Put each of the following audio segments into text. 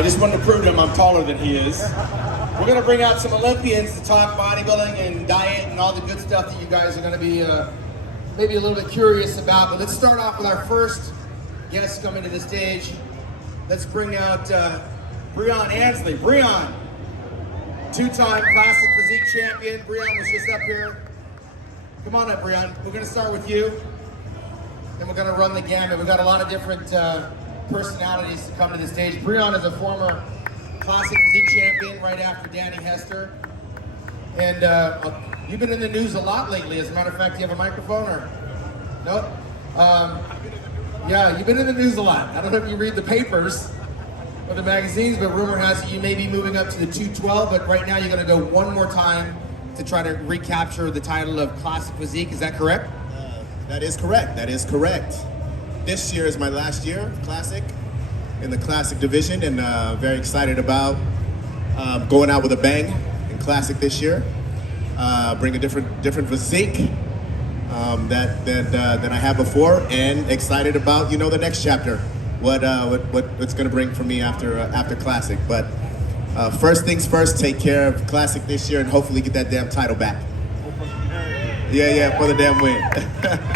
I just wanted to prove to him I'm taller than he is. We're going to bring out some Olympians to talk bodybuilding and diet and all the good stuff that you guys are going to be maybe a little bit curious about. But let's start off with our first guest coming to the stage. Let's bring out Breon Ansley. Breon, two-time classic physique champion. Breon was just up here. Come on up, Breon. We're going to start with you. Then we're going to run the gamut. We've got a lot of different personalities to come to the stage. Breon is a former classic physique champion right after Danny Hester. And you've been in the news a lot lately. As a matter of fact, do you have a microphone or? Nope? Yeah, you've been in the news a lot. I don't know if you read the papers or the magazines, but rumor has it you may be moving up to the 212, but right now you're going to go one more time to try to recapture the title of classic physique. Is that correct? That is correct. That is correct. This year is my last year of classic in the classic division, and very excited about going out with a bang in classic this year. Bring a different physique than I had before, and excited about the next chapter, what's going to bring for me after classic. But first things first, take care of classic this year, and hopefully get that damn title back. Yeah, for the damn win.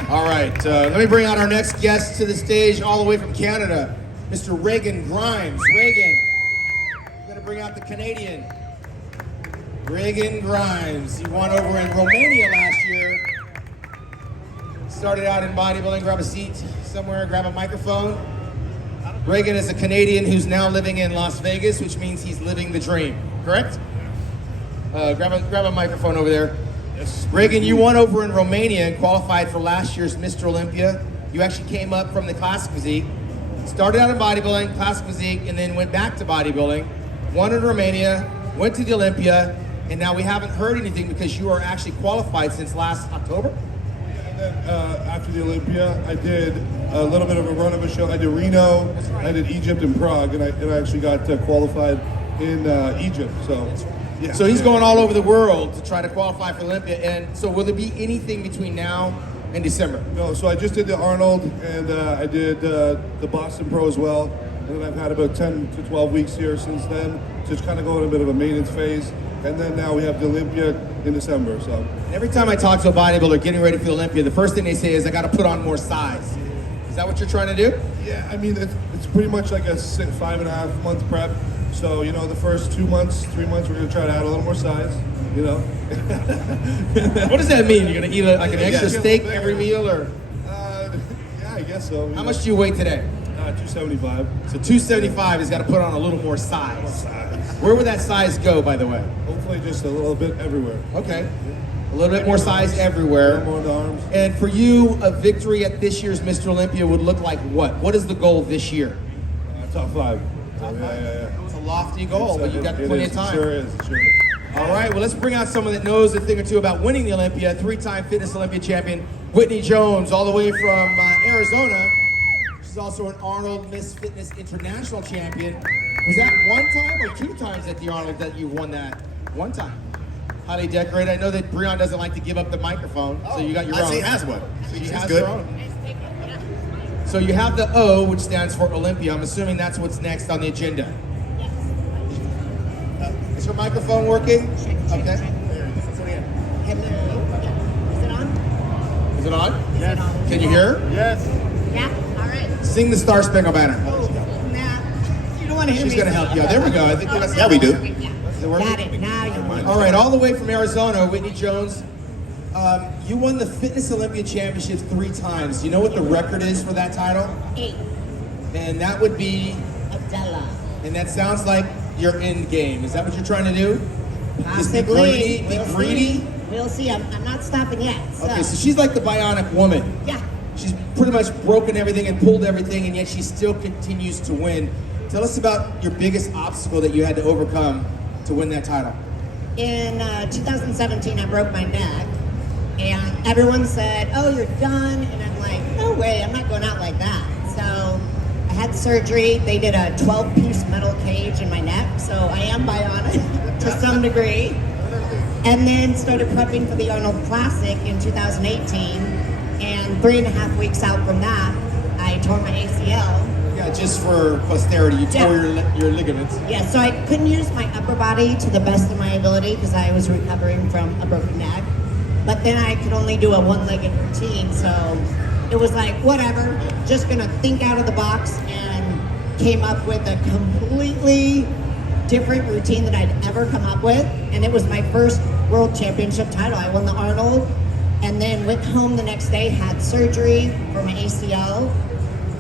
All right, let me bring out our next guest to the stage, all the way from Canada, Mr. Regan Grimes. Regan, I'm going to bring out the Canadian. Regan Grimes, he won over in Romania last year. Started out in bodybuilding. Grab a seat somewhere, grab a microphone. Regan is a Canadian who's now living in Las Vegas, which means he's living the dream, correct? Grab a microphone over there. Yes. Regan, you won over in Romania and qualified for last year's Mr. Olympia. You actually came up from the classic physique, started out in bodybuilding, classic physique, and then went back to bodybuilding. Won in Romania, went to the Olympia, and now we haven't heard anything because you are actually qualified since last October? And then after the Olympia, I did a little bit of a run of a show. I did Reno, I did Egypt and Prague, and I actually got qualified in Egypt. So. Yeah, so he's going all over the world to try to qualify for Olympia. And so will there be anything between now and December? No, so I just did the Arnold, and I did the Boston Pro as well. And then I've had about 10 to 12 weeks here since then. Just kind of going a bit of a maintenance phase. And then now we have the Olympia in December. So every time I talk to a bodybuilder getting ready for the Olympia, the first thing they say is, I got to put on more size. Is that what you're trying to do? Yeah, I mean, it's pretty much like a 5.5 month prep. So, the first 2 months, 3 months, we're going to try to add a little more size, What does that mean? You're going to eat like an extra steak every meal, or? Yeah, I guess so. How much do you weigh today? 275. So 275 has got to put on a little more size. Where would that size go, by the way? Hopefully just a little bit everywhere. Okay. A little bit more size everywhere. More on the arms. And for you, a victory at this year's Mr. Olympia would look like what? What is the goal this year? Top 5. Yeah. It was a lofty goal, but you got plenty of time. It sure is. All right, well, let's bring out someone that knows a thing or two about winning the Olympia. 3-time Fitness Olympia champion, Whitney Jones, all the way from Arizona. She's also an Arnold Miss Fitness International champion. Was that one time or 2 times at the Arnold that you won that? One time. Highly decorated. I know that Breon doesn't like to give up the microphone, so you got your own. She has one. She has good. her own. So you have the O, which stands for Olympia. I'm assuming that's what's next on the agenda. Is your microphone working? Okay. Is it on? Is it on? Yes. Can you hear? Yes. Yeah? All right. Sing the Star Spangled Banner. Nah. You don't want to hear She's me. going to help you out. There we go. I think that's Yeah, we do. Is it working? Got it. Now you're on. All right, all the way from Arizona, Whitney Jones. You won the Fitness Olympia Championships 3 times. Do you know what the record is for that title? 8. And that would be, Adela. and that sounds like your end game. Is that what you're trying to do? Just be Possibly. greedy? Be greedy? We'll see. I'm not stopping yet. So. Okay, so she's like the bionic woman. Yeah. She's pretty much broken everything and pulled everything, and yet she still continues to win. Tell us about your biggest obstacle that you had to overcome to win that title. In 2017, I broke my neck, and everyone said, "Oh, you're done," and I'm like, "No way, I'm not going out like that." So I had surgery. They did a 12-piece metal cage in my neck, so I am bionic to some degree. And then started prepping for the Arnold Classic in 2018, and 3.5 weeks out from that, I tore my ACL. Yeah, Yeah, just for posterity, you tore your ligaments. Yeah, so I couldn't use my upper body to the best of my ability because I was recovering from a broken neck. But then I could only do a one-legged routine, so it was like, whatever, just gonna think out of the box, and came up with a completely different routine that I'd ever come up with. And it was my first world championship title. I won the Arnold, and then went home the next day, had surgery for my ACL,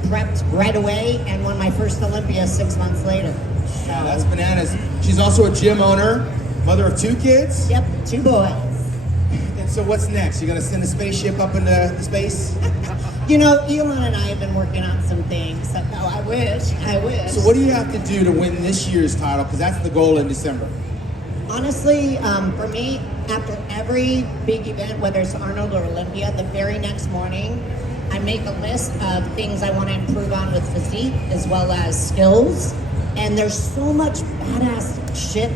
prepped right away, and won my first Olympia 6 months later. So, Yeah, that's bananas. She's also a gym owner, mother of 2 kids. yep, 2 boys. And so what's next? You gonna send a spaceship up into space? You know, Elon and I have been working on some things. So, oh, I wish. So what do you have to do to win this year's title? Because that's the goal in December. Honestly, for me, after every big event, whether it's Arnold or Olympia, the very next morning, I make a list of things I want to improve on with physique as well as skills. And there's so much badass shit,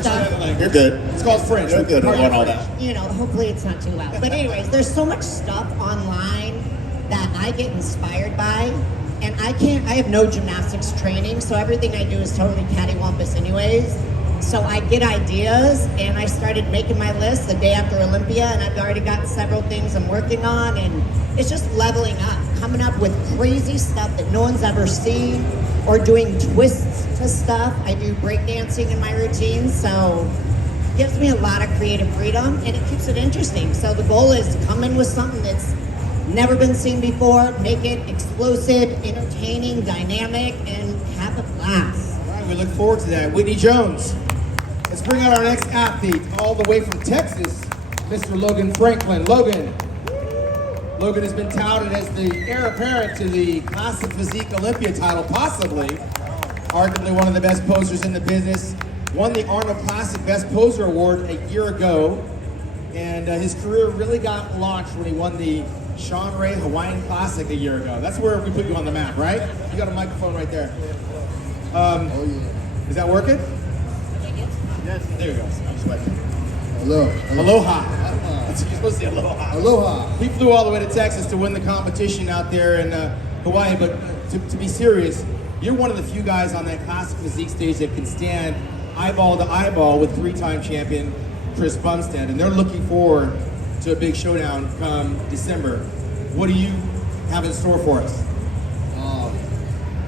stuff. You're good. It's called French. You're good. I Part want of all French. that. You know, hopefully it's not too loud. But anyways, there's so much stuff online that I get inspired by. And I have no gymnastics training, so everything I do is totally cattywampus anyways. So I get ideas, and I started making my list the day after Olympia, and I've already got several things I'm working on, and it's just leveling up, coming up with crazy stuff that no one's ever seen, or doing twists to stuff. I do breakdancing in my routine, so it gives me a lot of creative freedom, and it keeps it interesting. So the goal is to come in with something that's never been seen before, make it explosive, entertaining, dynamic, and have a blast. All right, we look forward to that. Whitney Jones. Let's bring out our next athlete, all the way from Texas, Mr. Logan Franklin. Logan has been touted as the heir apparent to the Classic Physique Olympia title, possibly. Arguably one of the best posers in the business. Won the Arnold Classic Best Poser Award a year ago. And his career really got launched when he won the Shawn Ray Hawaiian Classic a year ago. That's where we put you on the map, right? You got a microphone right there. Is that working? Yes. There you go. Hello. Aloha. You're supposed to say aloha. Aloha. He flew all the way to Texas to win the competition out there in Hawaii. But to be serious, you're one of the few guys on that Classic Physique stage that can stand eyeball to eyeball with 3-time champion Chris Bumstead. And they're looking forward to a big showdown come December. What do you have in store for us?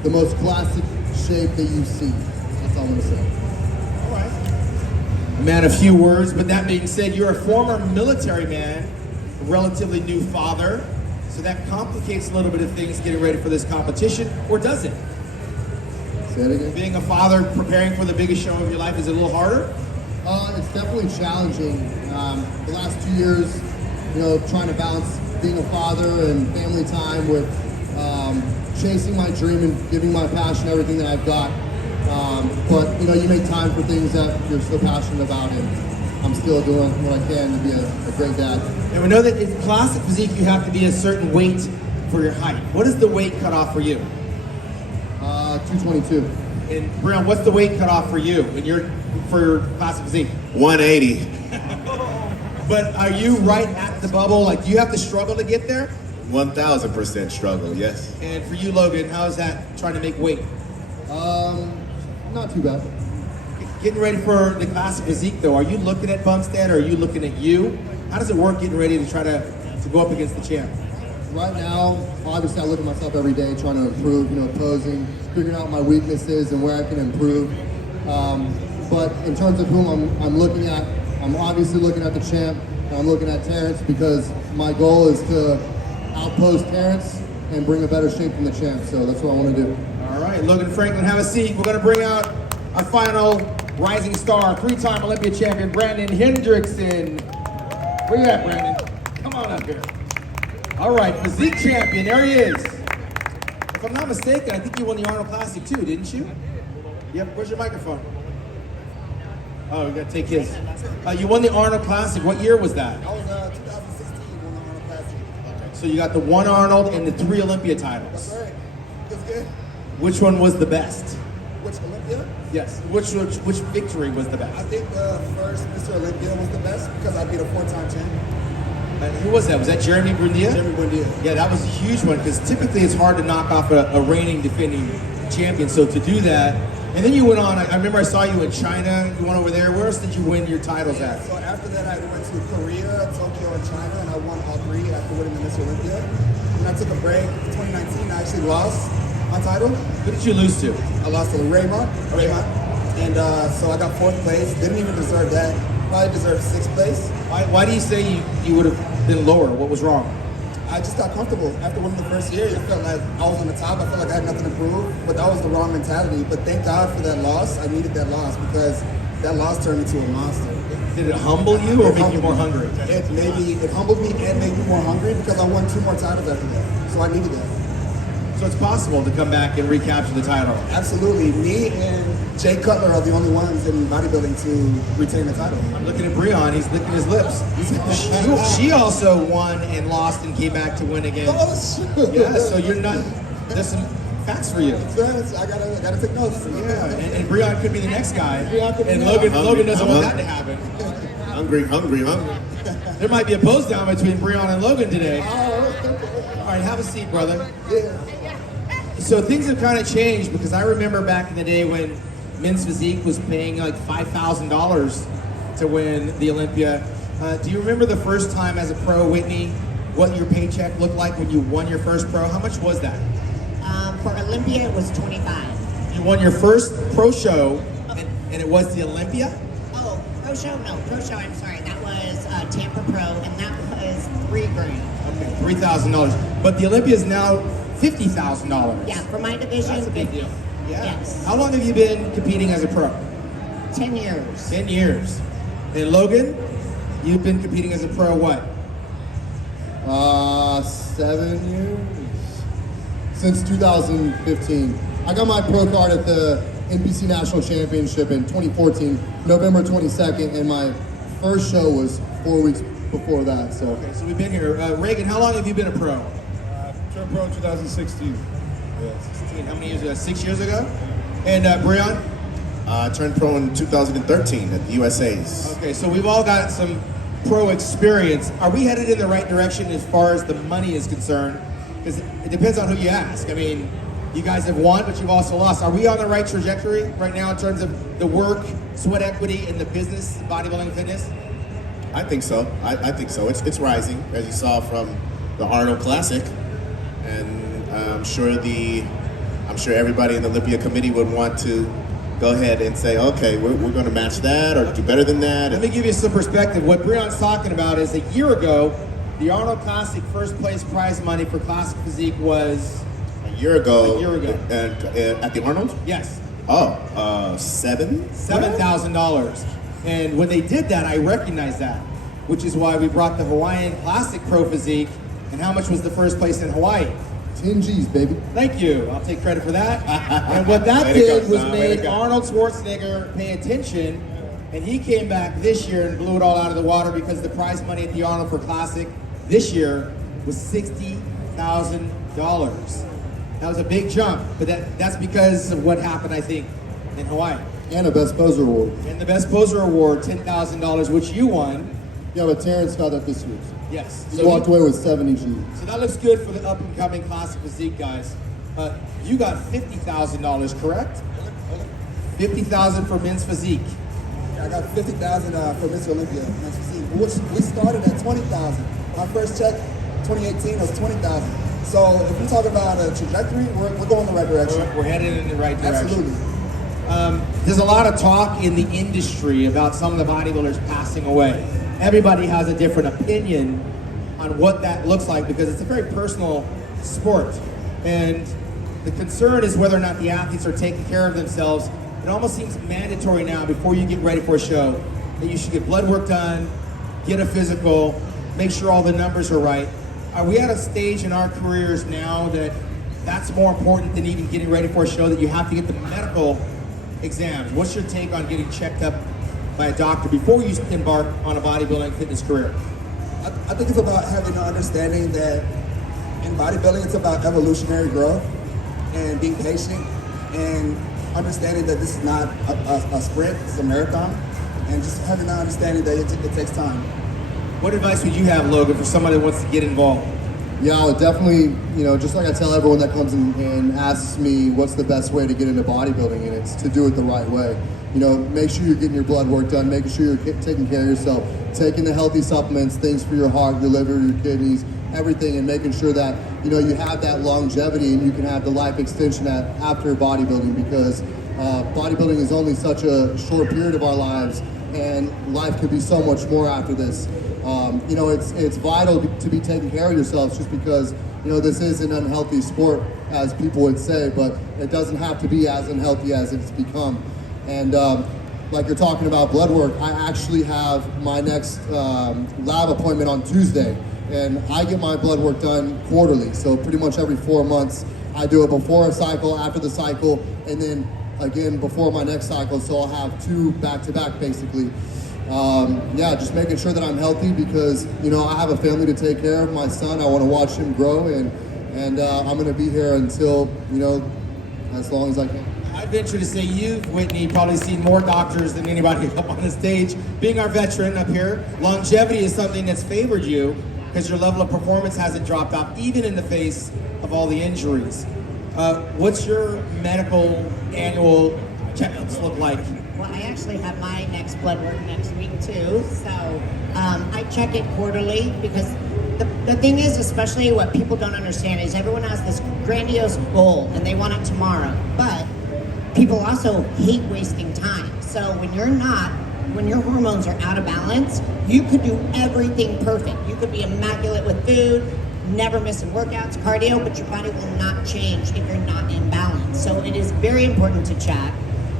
The most classic shape that you see. That's all I'm gonna say. All right. A man of few words, but that being said, you're a former military man, a relatively new father, so that complicates a little bit of things getting ready for this competition, or does it? Say it again. Being a father, preparing for the biggest show of your life, is it a little harder? It's definitely challenging. The last 2 years, trying to balance being a father and family time with chasing my dream and giving my passion everything that I've got. But you make time for things that you're so passionate about, and I'm still doing what I can to be a great dad. And we know that in Classic Physique, you have to be a certain weight for your height. What is the weight cutoff for you? 222. And Breon, what's the weight cutoff for you for your Classic Physique? 180. But are you right at the bubble? Like, do you have to struggle to get there? 1,000% struggle, yes. And for you, Logan, how is that trying to make weight? Not too bad. Getting ready for the Classic Physique, though, are you looking at Bumstead or are you looking at you? How does it work getting ready to try to go up against the champ? Right now, obviously I look at myself every day trying to improve, posing, figuring out my weaknesses and where I can improve. But in terms of whom I'm looking at, I'm obviously looking at the champ, and I'm looking at Terrence because my goal is to outpost Terrence and bring a better shape than the champ. So that's what I want to do. All right, Logan Franklin, have a seat. We're going to bring out our final rising star, 3-time Olympia champion, Brandon Hendrickson. Where you at, Brandon? Come on up here. All right, physique champion, there he is. If I'm not mistaken, I think you won the Arnold Classic too, didn't you? Yep, where's your microphone? Oh, we gotta take his. You won the Arnold Classic, what year was that? I was 2016 won the Arnold Classic. Okay, so you got the 1 Arnold and the 3 Olympia titles. That's right. That's good. Which one was the best? Which Olympia? Yes, which victory was the I best? think the first Mr. Olympia was the best because I beat a 4-time champ. Who was that? Was that Jeremy Grandia? Jeremy Buendia. Yeah, that was a huge one because typically it's hard to knock off a reigning defending champion. So to do that, and then you went on. I remember I saw you in China. You went over there. Where else did you win your titles at? So after that, I went to Korea, Tokyo, and China, and I won all three after winning the Miss Olympia. And I took a break. 2019, I actually lost my title. Who did you lose to? I lost to Raymond. And so I got 4th place. Didn't even deserve that. Probably deserved 6th place. Why do you say you would have been lower? What was wrong? I just got comfortable. After winning the first year, it felt like I was on the top. I felt like I had nothing to prove, but that was the wrong mentality. But thank God for that loss. I needed that loss because that loss turned me into a monster. Did it humble you or make you more hungry? It humbled me and made me more hungry because I won 2 more titles after that. So I needed that. So it's possible to come back and recapture the title. Absolutely. Me and Jay Cutler are the only ones in bodybuilding to retain the title. I'm looking at Breon, he's licking his lips. She also won and lost and came back to win again. Oh, shoot. Yeah, so you're not, there's some facts for you. I gotta take notes. Yeah, and Breon could be the next guy. Breon could be And the Logan, next. Logan doesn't want that to happen. Hungry. There might be a pose down between Breon and Logan today. Oh, okay. All right, have a seat, brother. Yeah. So things have kind of changed because I remember back in the day when Men's Physique was paying like $5,000 to win the Olympia. Do you remember the first time as a pro, Whitney, what your paycheck looked like when you won your first pro? How much was that? For Olympia, it was 25. You won your first pro show, and it was the Olympia? Oh, pro show? No, pro show, I'm sorry. That was Tampa Pro, and that was $3,000. Okay, $3,000. But the Olympia is now $50,000. Yeah, for my division. That's a big deal. Yeah. Yes. How long have you been competing as a pro? 10 years. 10 years. And Logan, you've been competing as a pro what? 7 years? Since 2015. I got my pro card at the NPC National Championship in 2014, November 22nd, and my first show was 4 weeks before that, so. Okay, so we've been here. Regan, how long have you been a pro? Turned pro in 2016. Yeah, 16. How many years ago? 6 years ago? And Breon? Turned pro in 2013 at the USA's. Okay, so we've all got some pro experience. Are we headed in the right direction as far as the money is concerned? Because it depends on who you ask. I mean, you guys have won, but you've also lost. Are we on the right trajectory right now in terms of the work, sweat equity, and the business, bodybuilding and fitness? I think so. I think so. It's rising, as you saw from the Arnold Classic, and I'm sure everybody in the Olympia committee would want to go ahead and say, okay, we're going to match that or do better than that. Let me give you some perspective. What Breon's talking about is a year ago, the Arnold Classic first place prize money for Classic Physique was A year ago. At the Arnold? yes, $7,000. And when they did that, I recognized that, which is why we brought the Hawaiian Classic Pro Physique. And how much was the first place in Hawaii? 10 G's, baby. Thank you. I'll take credit for that. And what that Way to did go, was son. Way to made go. Arnold Schwarzenegger pay attention, and he came back this year and blew it all out of the water because the prize money at the Arnold for Classic this year was $60,000. That was a big jump, but that's because of what happened, I think, in Hawaii. And a Best Poser Award. And the Best Poser Award, $10,000, which you won. Yeah, but Terrence got that this year. Yes. He walked away with 70 G's. So that looks good for the up-and-coming Classic Physique guys. You got $50,000, correct? $50,000 for Men's Physique. I got $50,000 for Miss Olympia. Which we started at $20,000. My first check, 2018, was $20,000. So if we talk about a trajectory, we're going the right direction. We're headed in the right direction. Absolutely. There's a lot of talk in the industry about some of the bodybuilders passing away. Everybody has a different opinion on what that looks like because it's a very personal sport. And the concern is whether or not the athletes are taking care of themselves. It almost seems mandatory now before you get ready for a show that you should get blood work done, get a physical, make sure all the numbers are right. Are we at a stage in our careers now that that's more important than even getting ready for a show, that you have to get the medical exams? What's your take on getting checked up by a doctor before you embark on a bodybuilding fitness career? I think it's about having an understanding that in bodybuilding, it's about evolutionary growth and being patient and understanding that this is not a sprint, it's a marathon, and just having an understanding that it takes time. What advice would you have, Logan, for somebody that wants to get involved? Yeah, I would definitely, just like I tell everyone that comes in and asks me what's the best way to get into bodybuilding, and it's to do it the right way. Make sure you're getting your blood work done, making sure you're taking care of yourself, taking the healthy supplements, things for your heart, your liver, your kidneys, everything, and making sure that, you have that longevity and you can have the life extension after bodybuilding, because bodybuilding is only such a short period of our lives, and life could be so much more after this. It's vital to be taking care of yourselves, just because this is an unhealthy sport, as people would say, but it doesn't have to be as unhealthy as it's become. And like you're talking about blood work, I actually have my next lab appointment on Tuesday, and I get my blood work done quarterly, so pretty much every 4 months. I do it before a cycle, after the cycle, and then again before my next cycle, so I'll have 2 back-to-back basically. Just making sure that I'm healthy, because I have a family to take care of. My son, I want to watch him grow, and I'm going to be here until as long as I can. I'd venture to say you've, Whitney, probably seen more doctors than anybody up on the stage. Being our veteran up here, longevity is something that's favored you because your level of performance hasn't dropped off, even in the face of all the injuries. What's your medical annual checkups look like? Well, I actually have my next blood work next week too, so I check it quarterly, because the thing is, especially what people don't understand, is everyone has this grandiose goal and they want it tomorrow, but people also hate wasting time. So when your hormones are out of balance, you could do everything perfect. You could be immaculate with food, never missing workouts, cardio, but your body will not change if you're not in balance. So it is very important to check.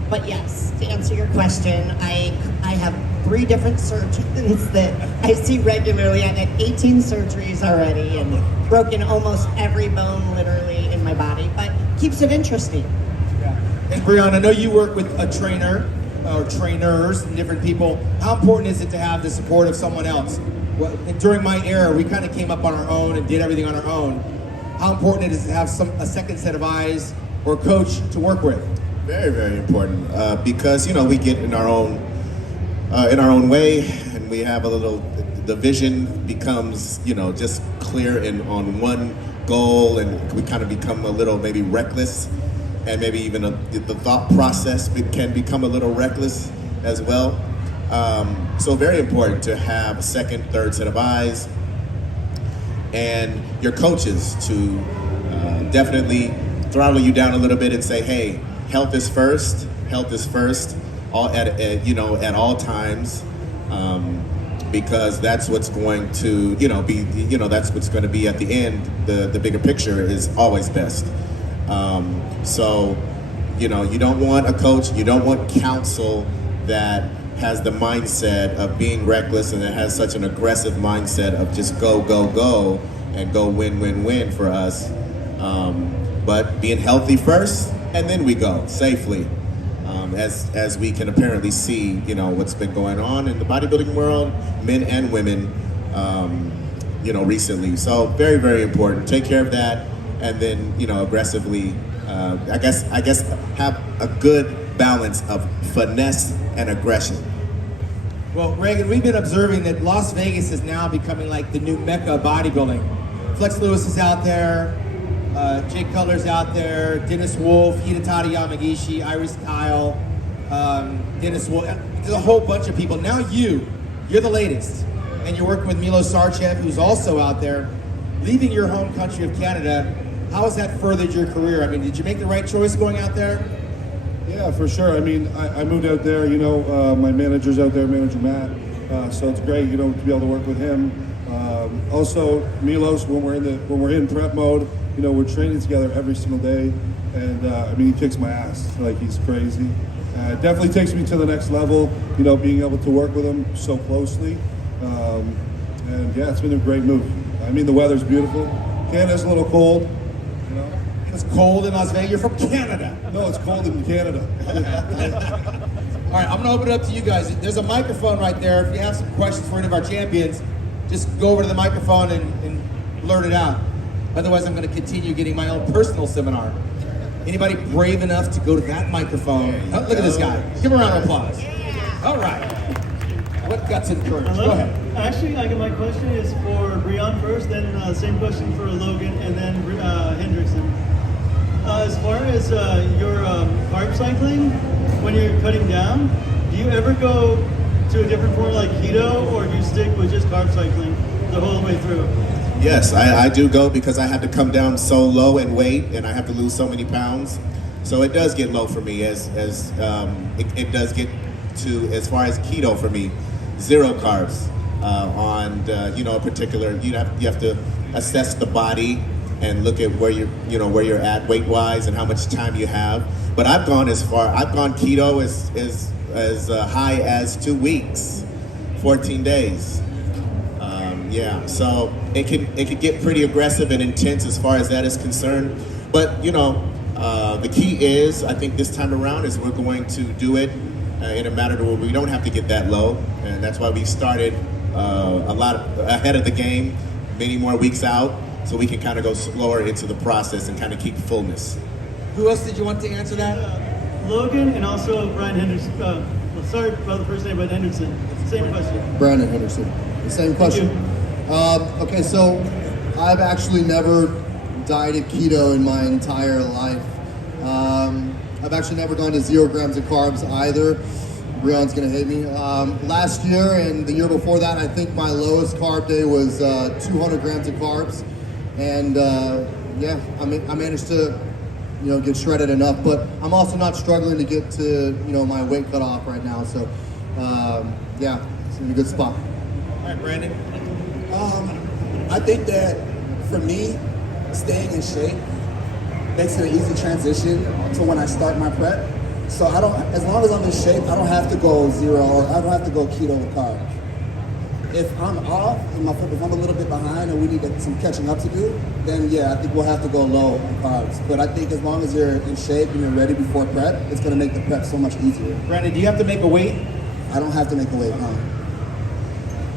But yes, to answer your question, I have 3 different surgeons that I see regularly. I've had 18 surgeries already and broken almost every bone literally in my body, but keeps it interesting. And Breon, I know you work with a trainer or trainers and different people. How important is it to have the support of someone else? Well, during my era, we kind of came up on our own and did everything on our own. How important it is to have a second set of eyes or coach to work with? Very, very important, because we get in our own way, and we have the vision becomes just clear on one goal, and we kind of become a little maybe reckless, and maybe even the thought process can become a little reckless as well. So very important to have a second, third set of eyes, and your coaches to definitely throttle you down a little bit and say, hey, health is first, at all times, because that's what's going to, that's what's going to be at the end. The bigger picture is always best. So, you don't want a coach, you don't want counsel that has the mindset of being reckless and that has such an aggressive mindset of just go, and go win for us. But being healthy first, and then we go safely, as we can apparently see, what's been going on in the bodybuilding world, men and women, recently. So very, very important. Take care of that, and then aggressively. I guess have a good balance of finesse and aggression. Well, Regan, we've been observing that Las Vegas is now becoming like the new mecca of bodybuilding. Flex Lewis is out there. Jake Cutler's out there, Dennis Wolf, Hidetada Yamagishi, Iris Kyle, Dennis Wolf. There's a whole bunch of people. Now you're the latest, and you're working with Milo Sarchev, who's also out there. Leaving your home country of Canada, how has that furthered your career? I mean, did you make the right choice going out there? Yeah, for sure. I mean, I moved out there, my manager's out there, Manager Matt, so it's great, to be able to work with him. Also, Milos, when we're in prep mode, we're training together every single day, and he kicks my ass. Like, he's crazy. Definitely takes me to the next level, being able to work with him so closely. And yeah, it's been a great move. The weather's beautiful. Canada's a little cold, It's cold in Las Vegas. You're from Canada. No, it's cold in Canada. All right, I'm gonna open it up to you guys. There's a microphone right there. If you have some questions for any of our champions, just go over to the microphone and blurt it out. Otherwise, I'm gonna continue getting my own personal seminar. Anybody brave enough to go to that microphone? Oh, look at this guy. Give him a round of applause. All right. What guts and courage? Go ahead. Actually, my question is for Breon first, then same question for Logan, and then Hendrickson. As far as your carb cycling, when you're cutting down, do you ever go to a different form like keto, or do you stick with just carb cycling the whole way through? Yes, I do go because I have to come down so low in weight and I have to lose so many pounds. So it does get low for me as it does get to, as far as keto for me, 0 carbs on a particular, you have to assess the body and look at where you're at weight wise and how much time you have. But I've gone keto as high as 2 weeks, 14 days. So it can get pretty aggressive and intense as far as that is concerned. But the key is, I think this time around, is we're going to do it in a manner where we don't have to get that low, and that's why we started a lot ahead of the game, many more weeks out, so we can kind of go slower into the process and kind of keep fullness. Who else did you want to answer that? Logan and also Brian Hendrickson. Sorry about the first name, but Hendrickson. Same question. Brandon Henderson. The same question. Okay, so I've actually never dieted keto in my entire life. I've actually never gone to 0 grams of carbs either. Breon's gonna hate me. Last year and the year before that, I think my lowest carb day was 200 grams of carbs. And I managed to get shredded enough, but I'm also not struggling to get to my weight cut off right now. So it's in a good spot. All right, Brandon. I think that for me, staying in shape makes it an easy transition to when I start my prep. So as long as I'm in shape, I don't have to go 0 or I don't have to go keto with carbs. If I'm off, if I'm a little bit behind and we need some catching up to do, then I think we'll have to go low on carbs. But I think as long as you're in shape and you're ready before prep, it's gonna make the prep so much easier. Brandon, do you have to make a weight? I don't have to make a weight, no.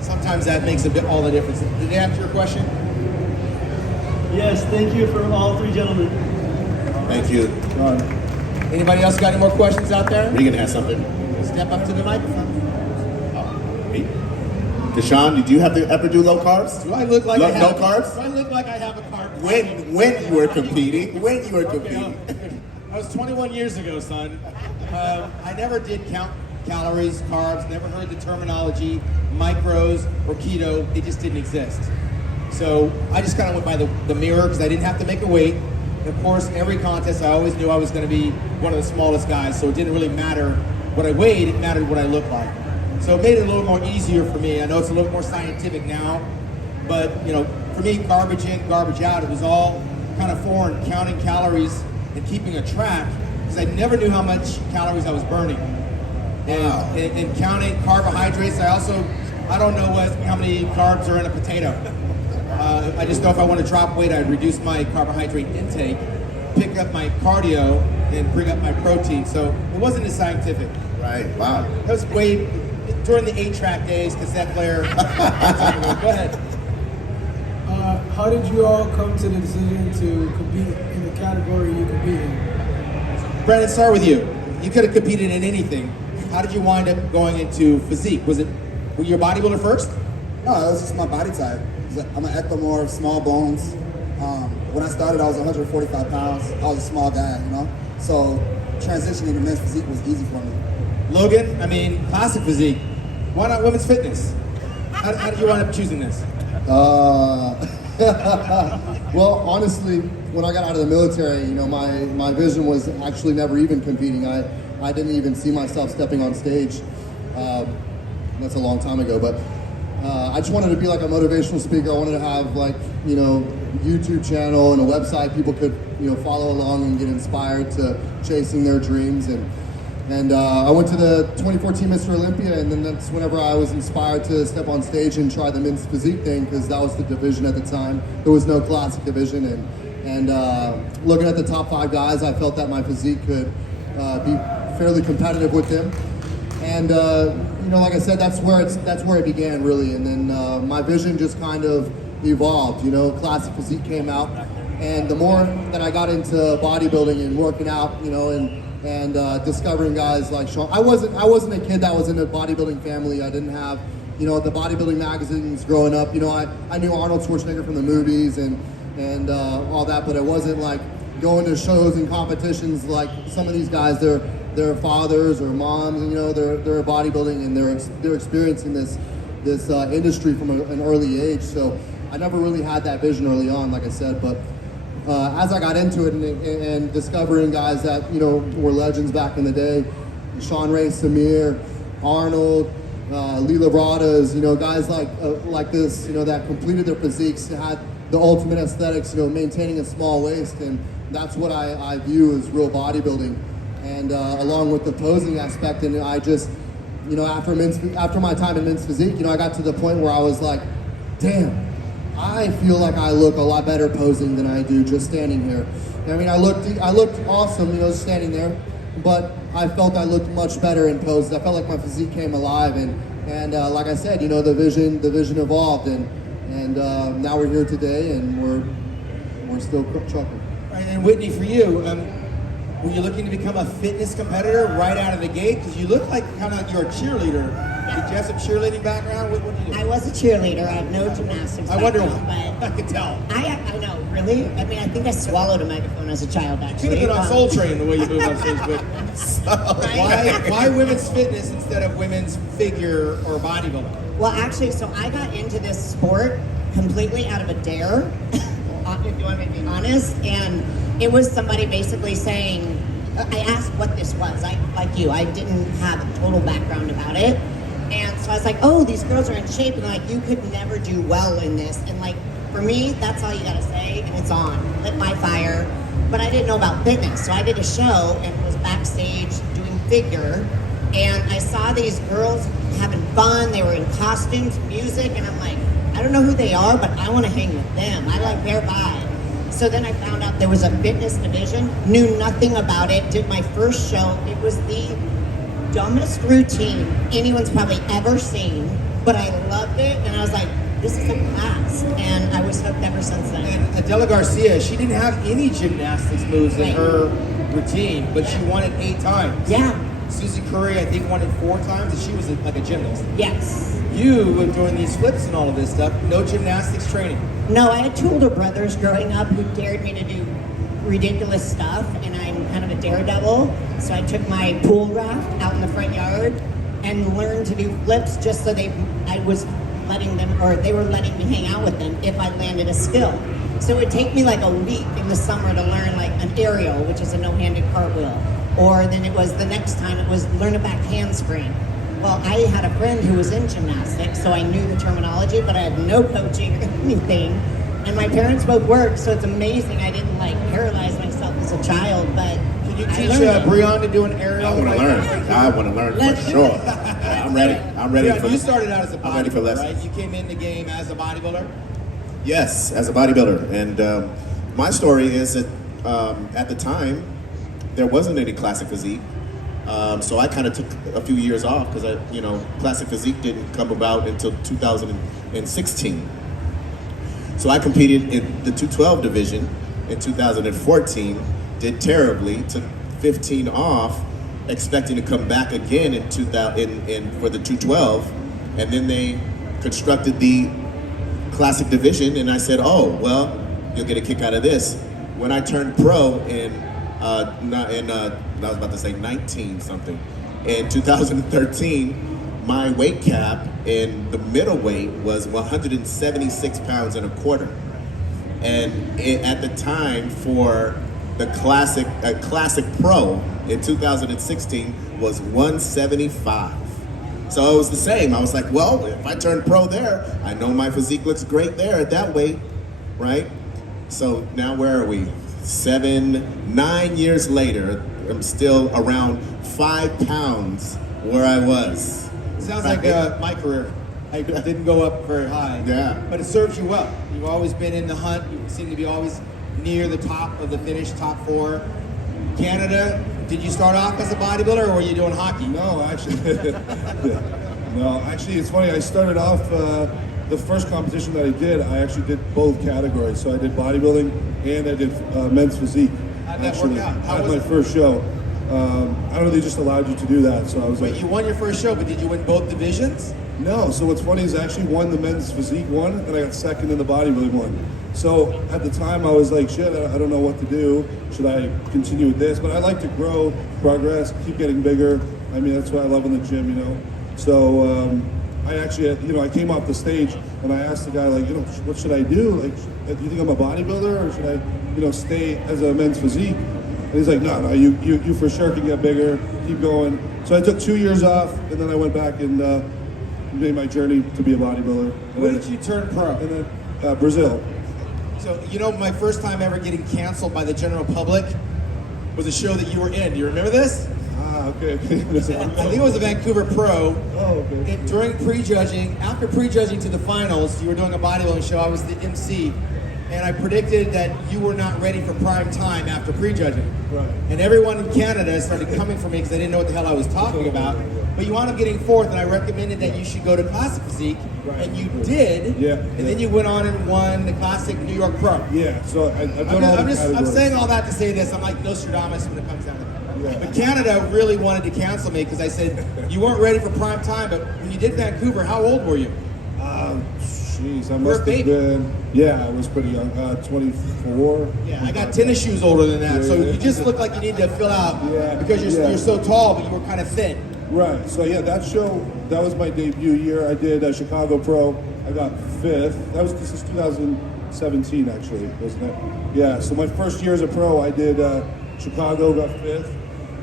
Sometimes that makes all the difference. Did they answer your question? Yes, thank you for all 3 gentlemen. Thank you. Anybody else got any more questions out there? Regan has something. Step up to the microphone. Me? Deshaun, did you have to ever do low carbs? Do I look like no Do carbs? I look like I have a carb? When you were competing? I was 21 years ago, son. I never did count calories, carbs, never heard the terminology, macros or keto. It just didn't exist. So I just kind of went by the mirror because I didn't have to make a weight. And of course, in every contest, I always knew I was going to be one of the smallest guys, so it didn't really matter what I weighed, it mattered what I looked like. So it made it a little more easier for me. I know it's a little more scientific now, but for me, garbage in, garbage out, it was all kind of foreign, counting calories and keeping a track, because I never knew how much calories I was burning. And counting carbohydrates, I don't know how many carbs are in a potato. I just know if I want to drop weight, I'd reduce my carbohydrate intake, pick up my cardio, and bring up my protein. So it wasn't as scientific. Right, wow. That was way during the 8-track days, cassette player. Go ahead. How did you all come to the decision to compete in the category you compete in? Brandon, start with you. You could have competed in anything. How did you wind up going into physique? Were you a bodybuilder first? No, it was just my body type. I'm an ectomorph, small bones. When I started, I was 145 pounds. I was a small guy, So transitioning to men's physique was easy for me. Logan, classic physique. Why not women's fitness? How did you wind up choosing this? Well, honestly, when I got out of the military, my vision was actually never even competing. I didn't even see myself stepping on stage. That's a long time ago, but I just wanted to be like a motivational speaker. I wanted to have YouTube channel and a website people could follow along and get inspired to chasing their dreams. And I went to the 2014 Mr. Olympia, and then that's whenever I was inspired to step on stage and try the men's physique thing, because that was the division at the time. There was no classic division, and looking at the top 5 guys, I felt that my physique could be fairly competitive with them. And like I said, that's where it began really. And then my vision just kind of evolved. Classic physique came out, and the more that I got into bodybuilding and working out, and discovering guys like Shawn. I wasn't a kid that was in a bodybuilding family. I didn't have you know, the bodybuilding magazines growing up. You know, I knew Arnold Schwarzenegger from the movies and all that, but it wasn't like going to shows and competitions like some of these guys. Their fathers or moms, and you know, they're bodybuilding and they're experiencing this industry from an early age. So I never really had that vision early on, like I said, but as I got into it and discovering guys that, you know, were legends back in the day, Shawn Ray, Samir, Arnold, Lee Labradas, you know, guys like this, you know, that completed their physiques, had the ultimate aesthetics, you know, maintaining a small waist, and that's what I view as real bodybuilding. And along with the posing aspect, and I just, you know, after my time in men's physique, you know, I got to the point where I was like, damn, I feel like I look a lot better posing than I do just standing here. I mean, I looked awesome, you know, standing there, but I felt I looked much better in poses. I felt like my physique came alive, and like I said, you know, the vision evolved, and now we're here today, and we're still trucking. Right, and Whitney, for you, were you looking to become a fitness competitor right out of the gate? Because you look like kind of like you're a cheerleader. Did you have some cheerleading background? What did you do? I was a cheerleader. I have no gymnastics I wonder background, why. I could tell. I know, really? I mean, I think I swallowed a microphone as a child, actually. Could have been on Soul Train the way you move on stage, but why women's fitness instead of women's figure or bodybuilding? Well, actually, so I got into this sport completely out of a dare, if you want me to be honest, and it was somebody basically saying, I asked what this was. Like you, I didn't have a total background about it. And so I was like, oh, these girls are in shape, and like, you could never do well in this. And like, for me, that's all you gotta say, and it's on. Lit my fire. But I didn't know about fitness, so I did a show and was backstage doing figure, and I saw these girls having fun. They were in costumes, music, and I'm like, I don't know who they are, but I wanna hang with them. I like their vibe. So then I found out there was a fitness division, knew nothing about it, did my first show. It was the dumbest routine anyone's probably ever seen, but I loved it, and I was like, this is a class, and I was hooked ever since then. And Adela Garcia, she didn't have any gymnastics moves in her routine, but she won it 8 times. Yeah. Susie Curry, I think, won it 4 times, and she was like a gymnast. Yes. You were doing these flips and all of this stuff, no gymnastics training. No, I had 2 older brothers growing up who dared me to do ridiculous stuff, and I'm kind of a daredevil. So I took my pool raft out in the front yard and learned to do flips just so they were letting me hang out with them if I landed a skill. So it would take me like a week in the summer to learn like an aerial, which is a no-handed cartwheel. Or then it was the next time it was learn a back handspring. Well, I had a friend who was in gymnastics, so I knew the terminology, but I had no coaching or anything. And my parents both worked, so it's amazing I didn't like paralyze myself as a child, but Can you teach Breon to do an aerial? I want to learn. I want to learn Let's for do sure. it. I'm ready. I'm ready Breon, for you started out as a I'm ready for bodybuilder, lessons. right? You came in the game as a bodybuilder? Yes, as a bodybuilder. And my story is that at the time, there wasn't any classic physique. So I kind of took a few years off because classic physique didn't come about until 2016. So I competed in the 212 division in 2014, did terribly, took 15 off, expecting to come back again in for the 212, and then they constructed the classic division, and I said, oh, well, you'll get a kick out of this. When I turned pro I was about to say 19 something. In 2013, my weight cap in the middleweight was 176 pounds and a quarter. And at the time for the classic pro in 2016 was 175. So it was the same. I was like, well, if I turn pro there, I know my physique looks great there at that weight, right? So now where are we? 9 years later, I'm still around 5 pounds where I was. Sounds like my career. I didn't go up very high. Yeah. But it serves you well. You've always been in the hunt. You seem to be always near the top of the finish, top 4. Canada, did you start off as a bodybuilder or were you doing hockey? No, actually, it's funny. I started off the first competition that I did. I actually did both categories. So I did bodybuilding and I did men's physique. How'd that work out? How At was my it? first show. I don't know. They just allowed you to do that. So I was Wait, like, you won your first show, but did you win both divisions? No, so what's funny is I actually won the men's physique one, and I got second in the bodybuilding one. So at the time I was like, shit, I don't know what to do. Should I continue with this? But I like to grow, progress, keep getting bigger. I mean, that's what I love in the gym, you know. So I actually, you know, I came off the stage and I asked the guy, like, you know, what should I do? Like, do you think I'm a bodybuilder, or should I, you know, stay as a men's physique? And he's like, no, you for sure can get bigger, keep going. So I took 2 years off, and then I went back and made my journey to be a bodybuilder. Where did you turn pro? And then Brazil. So, you know, my first time ever getting canceled by the general public was a show that you were in. Do you remember this? Ah, okay. I think it was a Vancouver Pro. Oh, okay. And during prejudging, after prejudging to the finals, you were doing a bodybuilding show. I was the MC, and I predicted that you were not ready for prime time after prejudging. Right. And everyone in Canada started coming for me because they didn't know what the hell I was talking about. But you wound up getting fourth, and I recommended that you should go to Classic Physique, and you did. Yeah. And then you went on and won the Classic New York Pro. Yeah, so I've done all the I'm categories. saying all that to say this. I'm like Nostradamus when it comes down to that. Yeah. But Canada really wanted to cancel me because I said you weren't ready for prime time. But when you did Vancouver, how old were you? Jeez, I You're a must have baby. been, yeah, I was pretty young, 24. Yeah, I got tennis shoes older than that. Yeah, So yeah. you just look like you need to fill out Yeah, because you're so tall, but you were kind of thin. Right, so yeah, that show, that was my debut year. I did Chicago Pro, I got 5th. This is 2017 actually, wasn't it? Yeah, so my first year as a pro, I did Chicago, got 5th.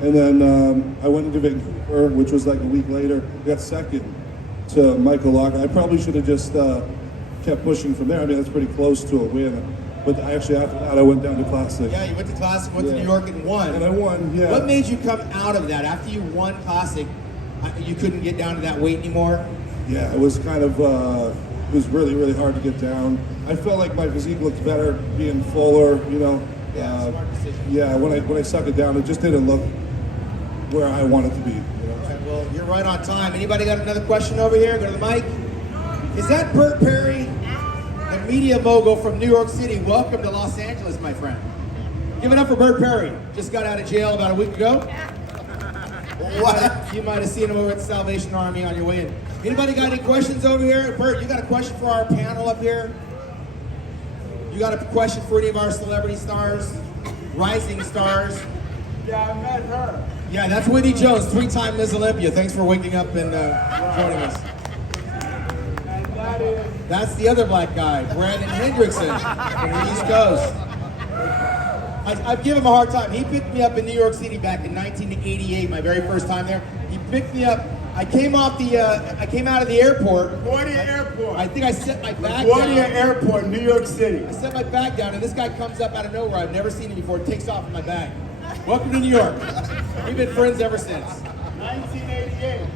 And then I went into Vancouver, which was like a week later, got 2nd to Michael Logan. I probably should have just kept pushing from there. I mean, that's pretty close to a win. But actually after that, I went down to Classic. Yeah, you went to Classic, went to Yeah. New York and won. And I won, yeah. What made you come out of that? After you won Classic, you couldn't get down to that weight anymore? Yeah, it was kind of, it was really, really hard to get down. I felt like my physique looked better being fuller, you know. Yeah, smart decision. Yeah, when I sucked it down, it just didn't look where I wanted to be. You know? All right, well, you're right on time. Anybody got another question over here? Go to the mic. Is that Bert Perry, the media mogul from New York City? Welcome to Los Angeles, my friend. Give it up for Bert Perry. Just got out of jail about a week ago. What? You might have seen him over at the Salvation Army on your way in. Anybody got any questions over here? Bert, you got a question for our panel up here? You got a question for any of our celebrity stars? Rising stars? Yeah, I met her. Yeah, that's Whitney Jones, 3-time Miss Olympia. Thanks for waking up and joining us. And that is... That's the other black guy, Brandon Hendrickson from the East Coast. I give him a hard time. He picked me up in New York City back in 1988, my very first time there. He picked me up. I came out of the airport. LaGuardia Airport. I think I set my bag LaGuardia down. Airport, New York City. I set my bag down, and this guy comes up out of nowhere. I've never seen him before. Takes off with my bag. Welcome to New York. We've been friends ever since. 1988.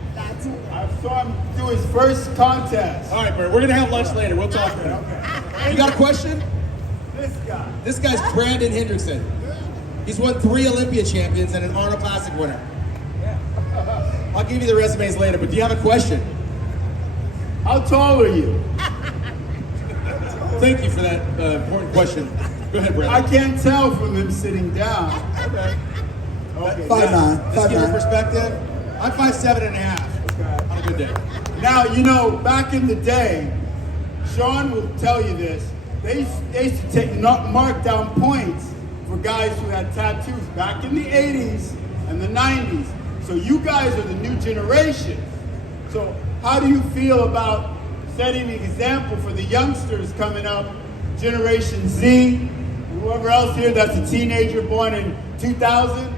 I saw him do his first contest. All right, Bert. We're gonna have lunch later. We'll talk later. You got a question? This guy. This guy's Brandon Hendrickson. He's won 3 Olympia champions and an Arnold Classic winner. I'll give you the resumes later, but do you have a question? How tall are you? Thank you for that important question. Go ahead, I Brandon. can't tell from him sitting down. Okay. Okay. 5'9", Just give you 5'9". perspective. I'm 5'7.5" on a good day. Now, you know, back in the day, Shawn will tell you this, they used to take markdown points for guys who had tattoos back in the 80s and the 90s. So you guys are the new generation. So how do you feel about setting an example for the youngsters coming up, Generation Z, whoever else here that's a teenager born in 2000?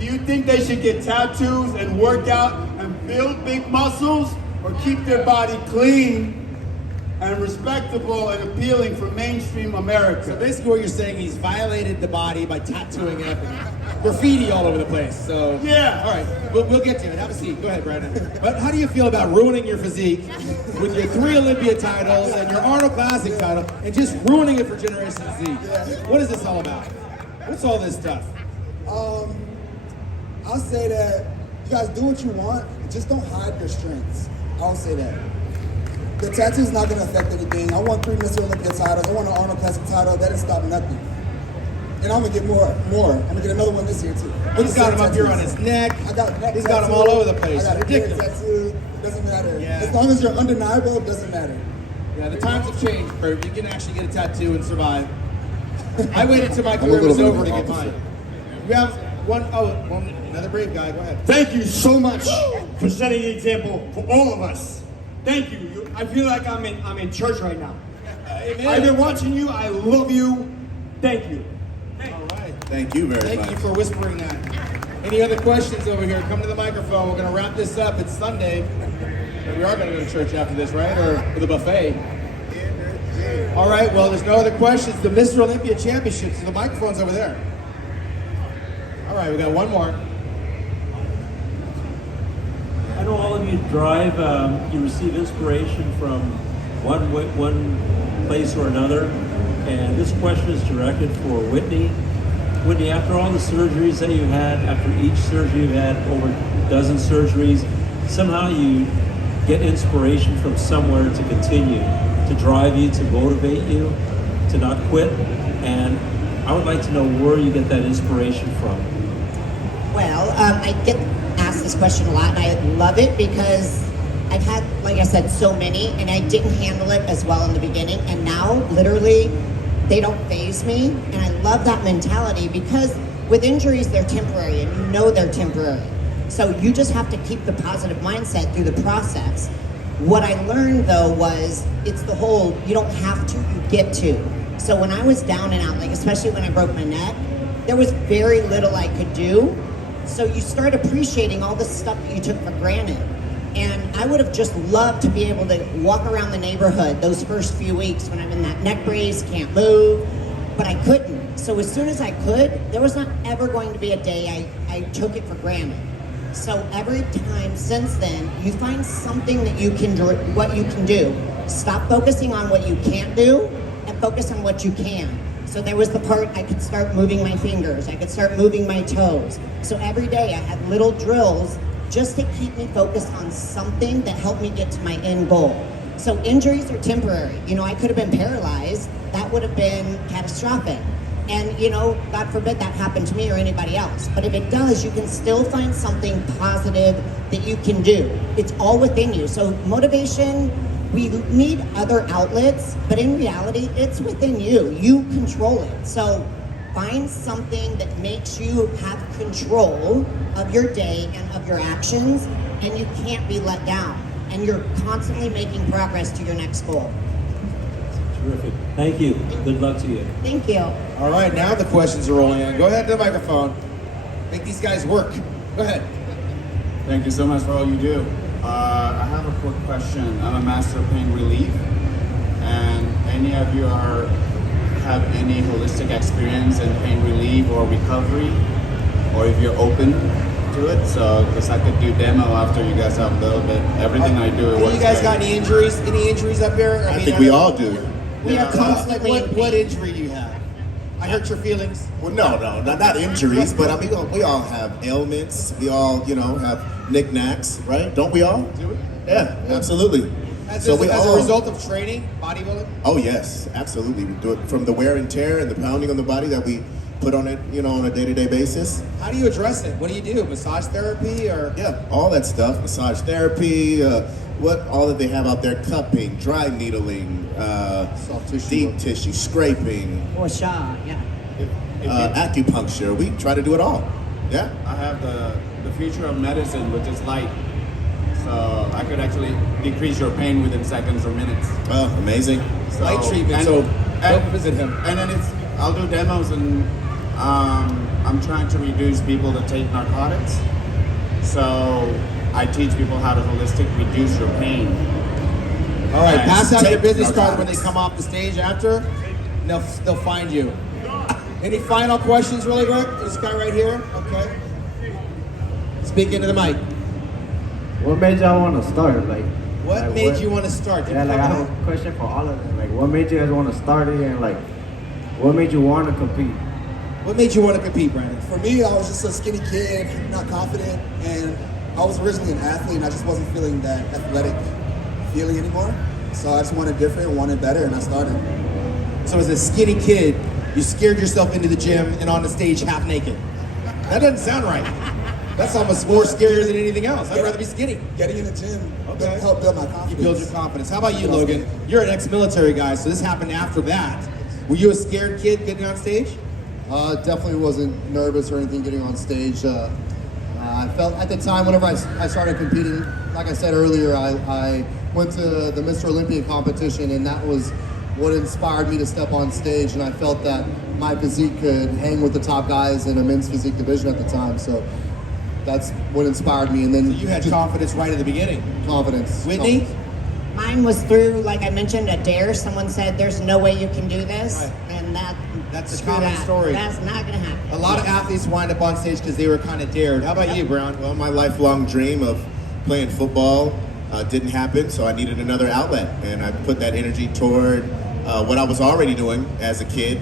Do you think they should get tattoos and work out and build big muscles, or keep their body clean and respectable and appealing for mainstream So America? basically what you're saying, he's violated the body by tattooing it up and graffiti all over the place. So Yeah. All right, we'll get to it. Have a seat. Go ahead, Brandon. But how do you feel about ruining your physique with your 3 Olympia titles and your Arnold Classic title and just ruining it for Generation Z? What is this all about? What's all this stuff? I'll say that you guys do what you want, just don't hide your strengths. I'll say that. The tattoo's not gonna affect anything. I won 3 Mr. Olympia titles, I won an Arnold Classic title, that didn't stop nothing. and I'm gonna get more. I'm gonna get another one this year too. He's got him up here on his neck. I got neck He's got him tattoo. all over the place. I got a Ridiculous. neck tattoo. Doesn't matter. Yeah. As long as you're undeniable, it doesn't matter. Yeah, the times have changed, Bert. You can actually get a tattoo and survive. I waited till my I'm a career was little bit over to of get the mine. We have another brave guy. Go ahead. Thank you so much for setting the example for all of us. Thank you. I feel like I'm in church right now. Amen. I've been watching you. I love you. Thank you. All right. Thank you very Thank much. you for whispering that. Any other questions over here? Come to the microphone. We're going to wrap this up. It's Sunday. We are going to go to church after this, right? Or for the buffet. All right. Well, there's no other questions. The Mr. Olympia Championship. So the microphone's over there. All right. We got one more. I know all of you drive, you receive inspiration from one place or another, and this question is directed for Whitney. Whitney, after all the surgeries that you've had, after each surgery you've had, over a dozen surgeries, somehow you get inspiration from somewhere to continue, to drive you, to motivate you, to not quit, and I would like to know where you get that inspiration from. Well, I get asked this question a lot, and I love it because I've had, like I said, so many, and I didn't handle it as well in the beginning, and now, literally, they don't faze me, and I love that mentality because with injuries, they're temporary, and you know they're temporary. So you just have to keep the positive mindset through the process. What I learned, though, was it's the whole, you don't have to, you get to. So when I was down and out, like especially when I broke my neck, there was very little I could do. So you start appreciating all the stuff that you took for granted. And I would have just loved to be able to walk around the neighborhood those first few weeks when I'm in that neck brace, can't move, but I couldn't. So as soon as I could, there was not ever going to be a day I took it for granted. So every time since then, you find something that you can do, what you can do. Stop focusing on what you can't do and focus on what you can. So there was the part I could start moving my fingers, I could start moving my toes. So every day I had little drills just to keep me focused on something that helped me get to my end goal. So injuries are temporary. You know, I could have been paralyzed. That would have been catastrophic. And, you know, God forbid that happened to me or anybody else. But if it does, you can still find something positive that you can do. It's all within you. So motivation, we need other outlets, but in reality, it's within you. You control it. So find something that makes you have control of your day and of your actions, and you can't be let down. And you're constantly making progress to your next goal. Terrific. Thank you. Good luck to you. Thank you. All right. Now the questions are rolling in. Go ahead to the microphone. Make these guys work. Go ahead. Thank you so much for all you do. I have a quick question. I'm a master of pain relief, and any of you have any holistic experience in pain relief or recovery, or if you're open to it, so because I could do demo after you guys have a little bit. Everything I do, it works. You guys great. got any injuries? Any injuries up here? I think we all do. We are constantly in What pain. injury do you have? I hurt your feelings. Well, no, not injuries, but I mean, we all have ailments. We all, have knickknacks, right? Don't we all? Do we? Yeah, absolutely. As So a we all. result of training, bodybuilding? Oh yes, absolutely. We do it from the wear and tear and the pounding on the body that we put on it, on a day-to-day basis. How do you address it? What do you do? Massage therapy or? Yeah, all that stuff. Massage therapy, all that they have out there, cupping, dry needling, Soft tissue. deep tissue, scraping, Or Shawn, yeah. acupuncture. We try to do it all. Yeah. I have the future of medicine, which is light. So I could actually decrease your pain within seconds or minutes. Oh, amazing. So, Light treatment, so go visit him. And then I'll do demos, and I'm trying to reduce people that take narcotics. So I teach people how to holistic reduce your pain. All right, Nice. pass out your Take business card when they narcotics. come off the stage after. And they'll find you. Any final questions, really, Rick? This guy right here. Okay. Speak into the mic. What made y'all want to start? What made you want to start? Yeah, I have a question for all of them. What made you guys want to start it, and what made you want to compete? What made you want to compete, Brandon? For me, I was just a skinny kid, not confident, and I was originally an athlete, and I just wasn't feeling that athletic feeling anymore. So I just wanted different, wanted better, and I started. So as a skinny kid, you scared yourself into the gym and on the stage half naked. That doesn't sound right. That's almost more scarier than anything else. I'd rather be skinny. Getting in the gym helped build my confidence. You build your confidence. How about you, Logan? You're an ex-military guy, so this happened after that. Were you a scared kid getting on stage? Definitely wasn't nervous or anything getting on stage. I felt at the time, whenever I started competing, like I said earlier, I went to the Mr. Olympia competition, and that was what inspired me to step on stage, and I felt that my physique could hang with the top guys in a men's physique division at the time. So that's what inspired me. And then So you had confidence right at the beginning. confidence. Whitney? Mine was through, like I mentioned, a dare. Someone said, "There's no way you can do this," Right. and That's a screw common that. story. That's not gonna happen. A lot of athletes wind up on stage because they were kind of dared. How about you, Breon? Well, my lifelong dream of playing football didn't happen, so I needed another outlet, and I put that energy toward what I was already doing as a kid,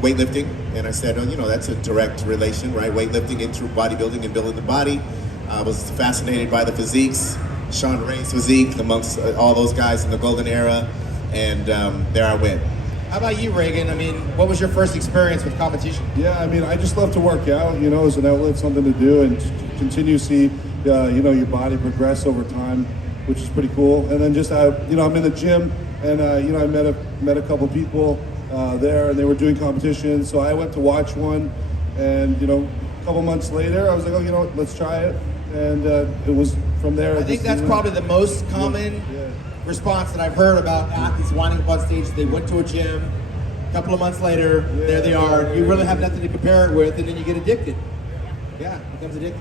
weightlifting. And I said, oh, you know, that's a direct relation, right? Weightlifting into bodybuilding and building the body. I was fascinated by the physiques, Shawn Ray's physique amongst all those guys in the golden era, and there I went. How about you, Regan? I mean, what was your first experience with competition? Yeah, I mean, I just love to work out, you know, as an outlet, something to do, and continue to see, you know, your body progress over time, which is pretty cool. And then just, you know, I'm in the gym, and you know, I met a couple people there, and they were doing competitions, so I went to watch one, and you know, a couple months later, I was like, oh, you know what, let's try it, and it was from there. I think that's probably the most common response that I've heard about athletes winding up on stage. They went to a gym, a couple of months later, there they are. You really have nothing to compare it with, and then you get addicted. Yeah, it becomes addicted.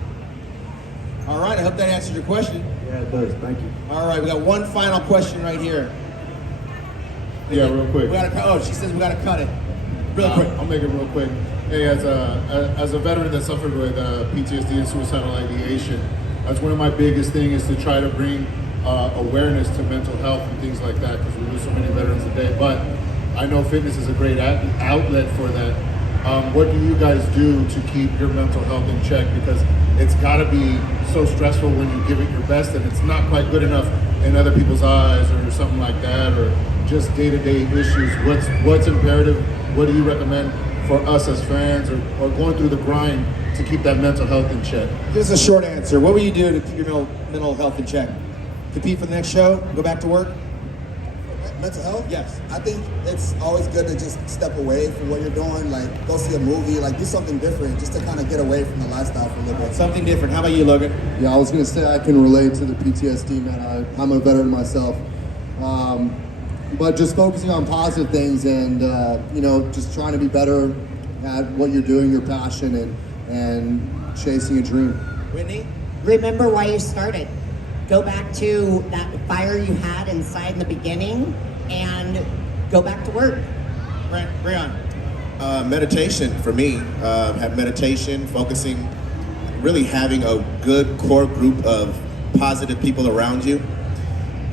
All right, I hope that answers your question. Yeah, it does. Thank you. All right, we got one final question right here. Yeah, real quick. We gotta, she says we gotta cut it. Real quick. I'll make it real quick. Hey, as a veteran that suffered with PTSD and suicidal ideation, that's one of my biggest things is to try to bring awareness to mental health and things like that, because we lose so many veterans a day. But I know fitness is a great outlet for that. What do you guys do to keep your mental health in check? Because it's got to be so stressful when you give it your best and it's not quite good enough in other people's eyes or something like that, or just day-to-day issues. What's imperative? What do you recommend for us as fans or going through the grind to keep that mental health in check? Give us a short answer. What will you do to keep your mental health in check? Compete for the next show? Go back to work? Mental health? Yes. I think it's always good to just step away from what you're doing, like go see a movie, like do something different, just to kind of get away from the lifestyle for a little bit. Something different. How about you, Logan? Yeah, I was gonna say I can relate to the PTSD, man. I'm a veteran myself. But just focusing on positive things and, you know, just trying to be better at what you're doing, your passion, and chasing a dream. Whitney? Remember why you started. Go back to that fire you had inside in the beginning and go back to work. Breon? Meditation for me. Have meditation, focusing, really having a good core group of positive people around you,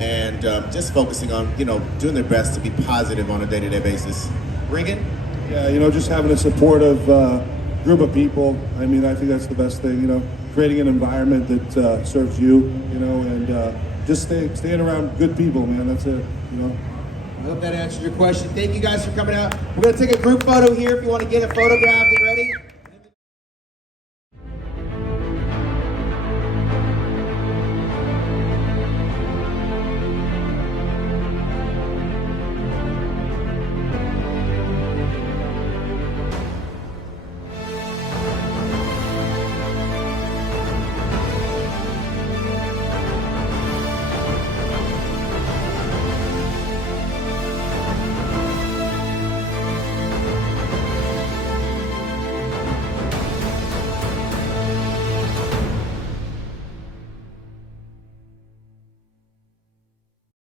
and just focusing on, you know, doing their best to be positive on a day-to-day basis. Regan? Yeah, you know, just having a supportive group of people. I mean, I think that's the best thing, you know, creating an environment that serves you, you know, and just staying around good people, man. That's it, you know. I hope that answered your question. Thank you guys for coming out. We're going to take a group photo here if you want to get a photograph. Get ready.